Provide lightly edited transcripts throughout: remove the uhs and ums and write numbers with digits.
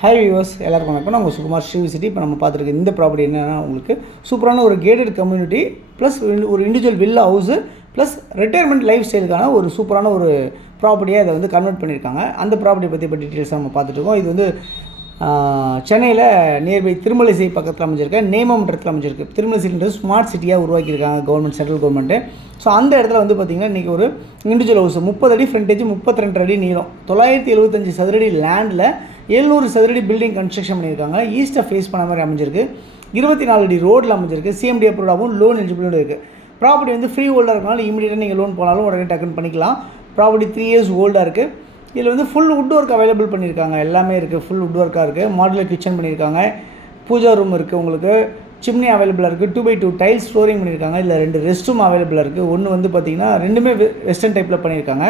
Hi viewers, எல்லாருக்கும் வணக்கம். நான் உங்கள் சுகுமார் ஸ்ரீவிசிட்டி. இப்போ நம்ம பார்த்துருக்க இந்த ப்ராப்பர்ட்டி என்னென்னா, உங்களுக்கு சூப்பரான ஒரு கேட்டட் கம்யூனிட்டி ப்ளஸ் ஒரு individual villa house plus retirement life ஸ்டைலுக்கான ஒரு சூப்பரான ஒரு ப்ராப்பர்ட்டியாக இதை வந்து கன்வெர்ட் பண்ணியிருக்காங்க. அந்த ப்ராப்பர்ட்டி பற்றி இப்போ டீட்டெயில்ஸாக நம்ம பார்த்துட்ருக்கோம். இது வந்து சென்னையில் நியர்பை திருமலைசை பக்கத்தில் அமைஞ்சிருக்கு, நேமம்ன்றத்தில் அமைஞ்சிருக்கு. திருமலைசைன்றது ஸ்மார்ட் சிட்டியாக உருவாக்கியிருக்காங்க கவர்மெண்ட், சென்ட்ரல் கவர்மெண்ட்டு. ஸோ அந்த இடத்துல வந்து பார்த்திங்கன்னா இன்றைக்கி ஒரு இண்டிவிஜுவல் ஹவுஸ் 30 அடி ஃப்ரண்டேஜ், 32 அடி நீளம், 975 சதுரடி லேண்டில் 700 சதுரடி பில்டிங் கன்ஸ்ட்ரக்ஷன் பண்ணியிருக்காங்க. ஈஸ்ட்டை ஃபேஸ் பண்ண மாதிரி அமைஞ்சிருக்கு. 24 அடி ரோடில் அமைஞ்சிருக்கு. சிஎம்டி அப்ரூவ்டாகவும் லோன் எலிஜிபிலிட்டி இருக்குது. ப்ராப்பர்ட்டி வந்து ஃப்ரீ ஹோல்டாக இருக்கனால இமீடியட்டாக நீங்கள் லோன் போனாலும் உடனே டக்குன்னு பண்ணிக்கலாம். ப்ராப்பர்ட்டி 3 இயர்ஸ் ஓல்டாக இருக்குது. இதில் வந்து ஃபுல் வுட் ஒர்க் அவைலபிள் பண்ணியிருக்காங்க. எல்லாமே இருக்குது, ஃபுல் வுட் ஒர்க்காக இருக்குது. மாடுலர் கிச்சன் பண்ணியிருக்காங்க. பூஜா ரூம் இருக்குது, உங்களுக்கு சிம்னி அவைலபிளாக இருக்குது. 2x2 டைல்ஸ் ஃப்ளோரிங் பண்ணியிருக்காங்க. இதில் 2 ரெஸ்ட் ரூம் அவைலபிளாக இருக்குது. ஒன்று வந்து பார்த்திங்கன்னா ரெண்டுமே வெஸ்டர்ன் டைப்பில் பண்ணியிருக்காங்க.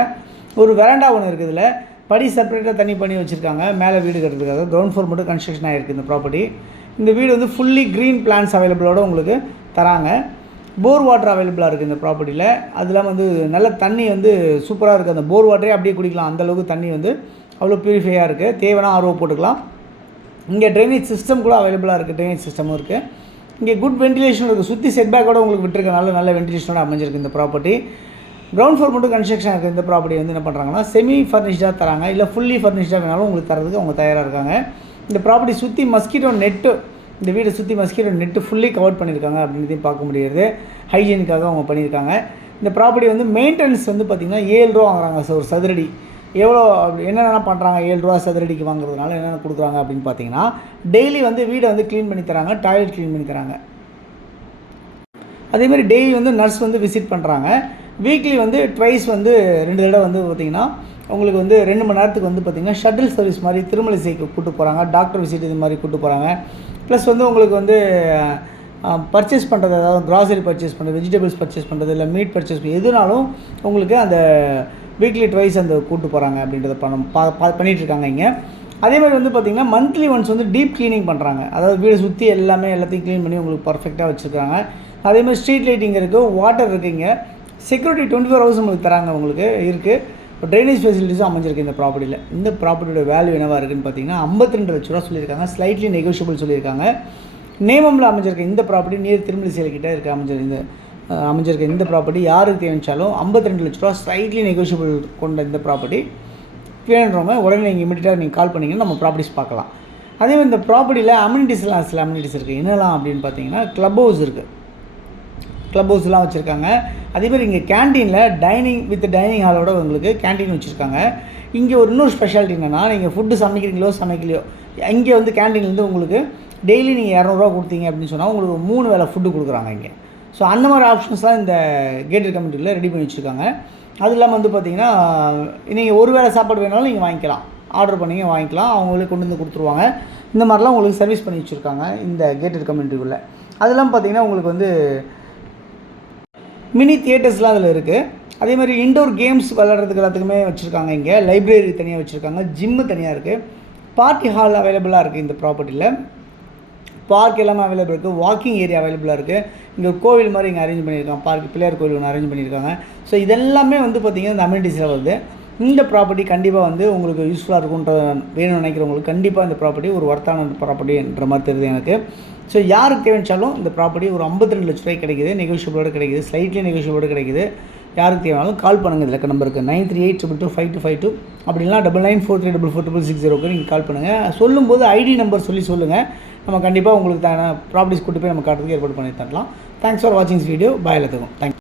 ஒரு வெராண்டா ஒன்று இருக்குது. இதில் படி செப்பரேட்டாக தனி பண்ணி வச்சுருக்காங்க. மேலே வீடு கட்டுறதுக்காக கிரவுண்ட் ஃப்ளோர் மட்டும் கன்ஸ்ட்ரக்ஷன் ஆகிருக்கு இந்த ப்ராப்பர்ட்டி. இந்த வீடு வந்து ஃபுல்லி க்ரீன் பிளான்ஸ் அவைலபிளோடு உங்களுக்கு தராங்க. போர் வாட்டர் அவைலபிளாக இருக்குது இந்த ப்ராப்பர்ட்டியில். அது இல்லாமல் வந்து நல்ல தண்ணி வந்து சூப்பராக இருக்குது. அந்த போர் வாட்டரே அப்படியே குடிக்கலாம், அந்தளவுக்கு தண்ணி வந்து அவ்வளோ ப்யூரிஃபையாக இருக்குது. தேவைன்னா ஆர்ஓ போட்டுக்கலாம். இங்கே ட்ரைனேஜ் சிஸ்டம் கூட அவைலபிளாக இருக்குது. ட்ரைனேஜ் சிஸ்டமும் இருக்குது. இங்கே குட் வென்டிலேஷன் இருக்குது. சுற்றி செட்பேக்கோடு உங்களுக்கு விட்டுருக்கனால நல்ல வென்டிலேஷனோட அமைஞ்சிருக்கு இந்த ப்ராப்பர்ட்டி. கிரவுண்ட் ஃப்ளோர் மட்டும் கன்ஸ்ட்ரக்ஷன் இருக்குது. இந்த ப்ராப்பர்ட்டி வந்து என்ன பண்ணுறாங்கன்னா செமி ஃபர்னிஷ்டாக தராங்க, இல்லை ஃபுல்லி ஃபர்னிஷ்டாக வேணாலும் உங்களுக்கு தரதுக்கு அவங்க தயாராக இருக்காங்க. இந்த ப்ராப்பர்ட்டி சுற்றி மஸ்கிட்டோ நெட்டு, இந்த வீடை சுற்றி மஸ்கிட்டோ நெட்டு ஃபுல்லி கவர் பண்ணியிருக்காங்க அப்படின்றதையும் பார்க்க முடியுது. ஹைஜீனுக்காக அவங்க பண்ணியிருக்காங்க. இந்த ப்ராப்பர்ட்டி வந்து மெயின்டெனன்ஸ் வந்து பார்த்திங்கன்னா 7 ரூபா வாங்குறாங்க ஒரு சதுரடி. எவ்வளோ என்னென்ன பண்ணுறாங்க 7 ரூபா சதுரடிக்கு வாங்குறதுனால என்னென்ன கொடுக்குறாங்க அப்படின்னு பார்த்தீங்கன்னா, டெய்லி வந்து வீடை வந்து க்ளீன் பண்ணி தராங்க, டாய்லெட் க்ளீன் பண்ணி தராங்க. அதேமாதிரி டெய்லி வந்து நர்ஸ் வந்து விசிட் பண்ணுறாங்க. வீக்லி வந்து ட்வைஸ் வந்து 2 தடவை வந்து பார்த்திங்கன்னா உங்களுக்கு வந்து 2 மணி நேரத்துக்கு வந்து பார்த்திங்கன்னா ஷட்டில் சர்வீஸ் மாதிரி திருமலைசைக்கு கூப்பிட்டு போகிறாங்க. டாக்டர் விசிட் இது மாதிரி கூப்பிட்டு போகிறாங்க. ப்ளஸ் வந்து உங்களுக்கு வந்து பர்ச்சேஸ் பண்ணுறது, அதாவது க்ராசரி பர்ச்சேஸ் பண்ணுறது, வெஜிடபிள்ஸ் பர்ச்சேஸ் பண்ணுறது, இல்லை மீட் பர்ச்சேஸ் எதுனாலும் உங்களுக்கு அந்த வீக்லி ட்வைஸ் அந்த கூப்பிட்டு போகிறாங்க அப்படின்றத பண்ணிகிட்ருக்காங்க இங்கே. அதேமாதிரி வந்து பார்த்திங்கன்னா மந்த்லி ஒன்ஸ் வந்து டீப் க்ளீனிங் பண்ணுறாங்க. அதாவது வீடை சுற்றி எல்லாத்தையும் க்ளீன் பண்ணி உங்களுக்கு பர்ஃபெக்டாக வச்சுருக்காங்க. அதேமாதிரி ஸ்ட்ரீட் லைட்டிங் இருக்குது, வாட்டர் இருக்குது. இங்கே செக்யூரிட்டி 24 ஹவர்ஸ் உங்களுக்கு தராங்க, உங்களுக்கு இருக்குது. இப்போ ட்ரைனேஜ் ஃபெசிலிட்டிஸும் அமைஞ்சிருக்கு இந்த ப்ராப்பர்ட்டியில். இந்த ப்ராப்பர்ட்டியோட வேல்யூ என்னவாக இருக்குதுன்னு பார்த்தீங்கன்னா 52 லட்ச ரூபா சொல்லியிருக்காங்க. ஸ்லைட்லி நெகோஷியபிள் சொல்லியிருக்காங்க. நேமமில் அமைஞ்சிருக்க இந்த ப்ராப்பர்ட்டி நியர் திருமலைசைக்கிட்ட இருக்க அமைஞ்சிருக்க இந்த ப்ராப்பர்ட்டி யாருக்கு தேவைச்சாலும் 52 லட்ச ரூபா ஸ்லைட்லி நெகோஷியபிள் கொண்ட இந்த ப்ராப்பர்ட்டி வேணுன்றவங்க உடனே நீங்கள் இமீடியட்டாக நீங்கள் கால் பண்ணிங்கன்னா நம்ம ப்ராப்பர்ட்டிஸ் பார்க்கலாம். அதேமாதிரி இந்த ப்ராப்பர்ட்டியில் அம்யூனிட்டிஸ்லாம் சில அம்யூனிட்டிஸ் இருக்குது. என்னெல்லாம் அப்படின்னு பார்த்தீங்கன்னா க்ளப் ஹவுஸ் இருக்குது, க்ளப் ஹவுஸ்லாம் வச்சுருக்காங்க. அதேமாதிரி இங்கே கேன்டீனில் டைனிங் ஹாலோட உங்களுக்கு கேன்டீன் வச்சுருக்காங்க. இங்கே ஒரு இன்னொரு ஸ்பெஷாலிட்டி என்னென்னா, நீங்கள் ஃபுட்டு சமைக்கலையோ இங்கே வந்து கேன்டீன்லேருந்து உங்களுக்கு டெய்லி நீங்கள் 200 ரூபா கொடுத்தீங்க அப்படின்னு சொன்னால் உங்களுக்கு 3 வேளை ஃபுட்டு கொடுக்குறாங்க இங்கே. ஸோ அந்த மாதிரி ஆப்ஷன்ஸ்லாம் இந்த கேட்டட் கம்யூனிட்டியில் ரெடி பண்ணி வச்சுருக்காங்க. அது இல்லாமல் வந்து பார்த்திங்கன்னா நீங்கள் ஒரு வேளை சாப்பாடு வேணாலும் நீங்கள் வாங்கிக்கலாம், ஆர்டர் பண்ணிங்க வாங்கிக்கலாம், அவங்களே கொண்டு வந்து கொடுத்துருவாங்க. இந்த மாதிரிலாம் உங்களுக்கு சர்வீஸ் பண்ணி வச்சுருக்காங்க இந்த கேட்டட் கம்யூனிட்டிக்குள்ளே. அதெல்லாம் பார்த்திங்கன்னா உங்களுக்கு வந்து மினி தியேட்டர்ஸ்லாம் அதில் இருக்குது. அதே மாதிரி இன்டோர் கேம்ஸ் விளையாடுறதுக்கு எல்லாத்துக்குமே வச்சுருக்காங்க. இங்கே லைப்ரரி தனியாக வச்சுருக்காங்க, ஜிம்மு தனியாக இருக்குது, பார்ட்டி ஹால் அவைலபிளாக இருக்குது இந்த ப்ராப்பர்ட்டியில். பார்க் எல்லாமே அவைலபிள் இருக்குது, வாக்கிங் ஏரியா அவைலபிளாக இருக்குது. இங்கே கோவில் மாதிரி இங்கே அரேஞ்ச் பண்ணியிருக்காங்க, பார்க் பிள்ளையார் கோவில் ஒன்று அரேஞ்ச் பண்ணியிருக்காங்க. ஸோ இதெல்லாமே வந்து பார்த்திங்கன்னா இந்த அம்யூனிட்டிஸில் வருது. இந்த ப்ராப்பர்ட்டி கண்டிப்பாக வந்து உங்களுக்கு யூஸ்ஃபுல்லாக இருக்குன்ற வேணும்னு நினைக்கிறவங்களுக்கு கண்டிப்பாக இந்த ப்ராப்பர்ட்டி ஒரு வர்த்தான ப்ராப்பர்ட்டின்ற மாதிரி தெரியுது எனக்கு. ஸோ யாருக்கு தேவைச்சாலும் இந்த ப்ராப்பர்ட்டி ஒரு 52 லட்ச ரூபாய்க்கு கிடைக்குது, நெகோஷியபிளோடு கிடைக்குது, ஸ்லைட்லி நெகோஷியபிளோடு கிடைக்குது. யாருக்கு தேவையாலும் கால் பண்ணுங்கள். இதில் நம்பருக்கு 9382225252 அப்படின்னா 99434460 நீங்கள் கால் பண்ணுங்கள். சொல்லும்போது ஐடி நம்பர் சொல்லுங்கள். நம்ம கண்டிப்பாக உங்களுக்கு ப்ராப்பர்ட்டிஸ் கூட்டு போய் நம்ம காட்டுறதுக்கு ஏற்பாடு பண்ணி தரலாம். தேங்க்ஸ் ஃபார் வாட்சிங் வீடியோ. பாய் எல்லாத்துக்கும் தேங்க்யூ.